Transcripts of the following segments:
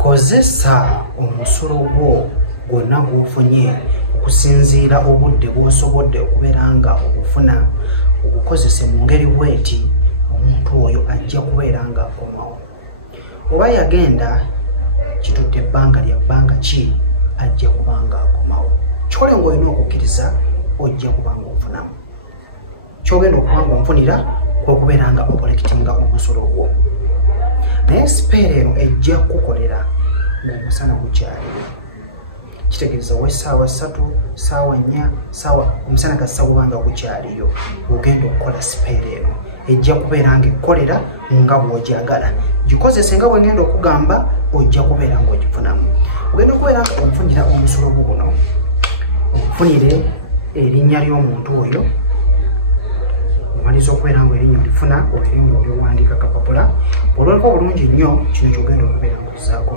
kozesa omusulo gwo gwonna gw'ofunye okusinziira obudde bw'osobodde okubeera nga obufuna obukozese mu ngeri bw'eti, omuntu oyo ajja kubeera nga akomawo. Oba yagenda kitudde ebbanga lya bbanga ki, ajja kuba nga akomawo. Kikole ng'olina okukkiriza ojja kuba nga ofunamu. Kyogenda okuba nga onfunira kw'okubeera nga okolekitinga omusulo gwo. Naye sipeera eno ejja kukolera ng'omusana gukyaliwo. Kitegeeza w'essaawa 3, ssaawa 4, omusana gassa guba nga gukyaliyo, ogenda okukola sipeera eno. Ejja kubeera nga ekkolera nga bw'ogyagala. Gikozese nga bwe ngenda okugamba, ojja kubeera ng'ogifunamu. Ogenda okubeera nga onfunira omusulo gwo guno. Ofunire erinnya ly'omuntu oyo. Omaliza okubeera nga erinnya olifuna, obeere ng'oliwandiika kapapula. Olwaliko obulungi nnyo, kino kyogenda okubeera ng'okizaako.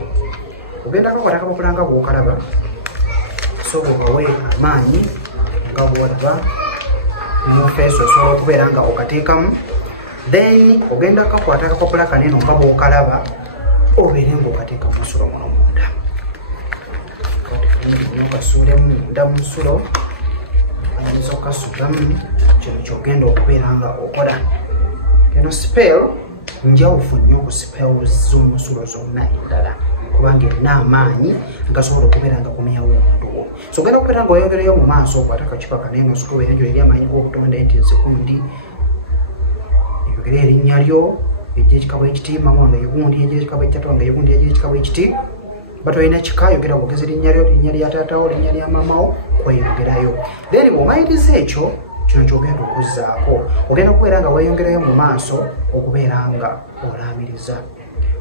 Ogenda kakwata akapapula nga bw'okalaba, so bw'ogawe amaanyi nga bw'olaba n'ofeeso osobola okubeera nga okateekamu. Then ogenda kakwata akapapula kaneno nga bw'okalaba, obeere ng'okateeka mu nsulo muno munda. Okasuulemu munda mu nsulo, oyinza okukasuulamu, kino kyogenda okubeera nga okola. Eno spell njawufu nnyo ku spell z'omusulo zonna endala, kubanga erina amaanyi gasobola okubeera nga kumyawo omuntu wo. So ogenda okubeera nga oyongerayo mu maaso, okwata akacupa kanene osukube enjo eri amaanyi g'obutonde nti nsekundi. Eyogera erinnya lyo ery'ekika ekiti, mama wange yegundi ery'ekika ekitatu, wange yegundi ery'ekika ekiti. But olina kika, yogera bwogeza erinnya lyo, erinnya lya taatawo, erinnya lya mamawo, kweyongerayo. Then bw'omaliriza ekyo, kino kyogenda okuzzaako. Ogenda okubeera nga weeyongerayo mu maaso okubeera nga olaamiriza.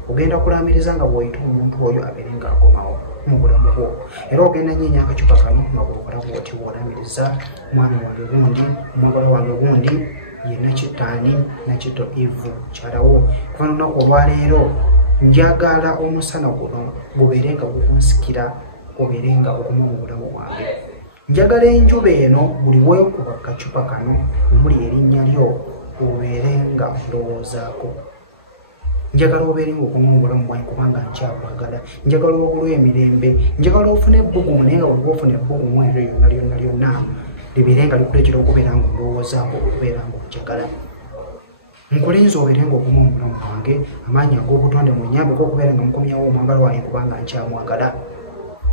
Ogenda kulaamiriza nga bw'oyita omuntu oyo abeere ng'akomawo mu bulamu bwo. Era ogenda nyeenya akacupa kano nga bw'okola bw'oti bw'olaamiriza mwami wange gundi, omwagala wange gundi, ye Nakitaani, Nakitto Eve mukyalawo. Kuva n'olunaku olwaleero njagala omusana guno gubeere nga gukunsikira, obeere nga okuma mu bulamu bwange. Njagala enjuba eno buli weekuba kacupa kano omuli erinnya lyo obeere nga ndowoozaako. Njagala obeere ng'okuma mu bulamu bwange kubanga nkyakwagala. Njagala obulwa emirembe, njagala ofune ebbugumu, naye nga buli ofuna ebbugumu eryo lyonna lyonna libeere nga likuleetera okubeera nga ondowoozaako, okubeera ng'onjagala. Nkulinze obeere ng'okuma mu bulamu bwange, amaanyi ag'obutonde munyambeko okubeera nga mukomyawo omwagala wange kubanga nkyamwagala.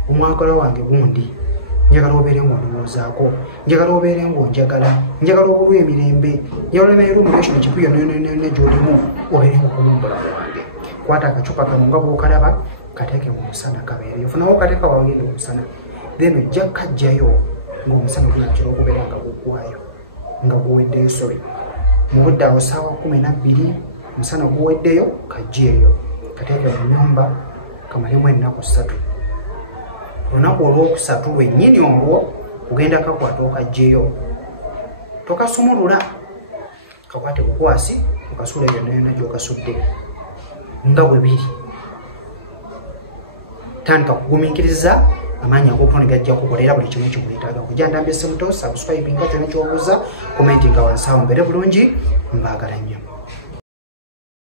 Omwagala wange gundi, njagala obeere ng'ondowoozaako, njagala obeere ng'onjagala, njagala obulwa emirembe, njagala ebeere omulation ekipu yonna gy'olimu, obeere ng'okuma mu bulamu bwange. Kwata akacupa kano nga bw'okalaba, kateeke mu musana kabeereyo. Funawo kateeka wagenda omusana, then ojja kajjayo ng'omusana gunakira okubeera nga guggwayo, nga guweddeyo sorry. Mu budde awo ssaawa 12 omusana guweddeyo, kajjeeyo kateeke mu nnyumba kamalemu ennaku 3. Olunaku olwokusatu lwennyini olwo ogenda kakwata okajjeeyo, tokasumulula, kakwate bukwasi okasuula yonna yonna gy'okasudde nga bwe biri. Tandika kugumiikiriza, amaanyi ag'obutonde gajja kukolera buli kimu ekimwetaaga. Kujja ndambye Semuto, subscribe nga kyonna ky'obuuza, commenting nga wansi awo. Mbeere bulungi, mbaagala nnyo.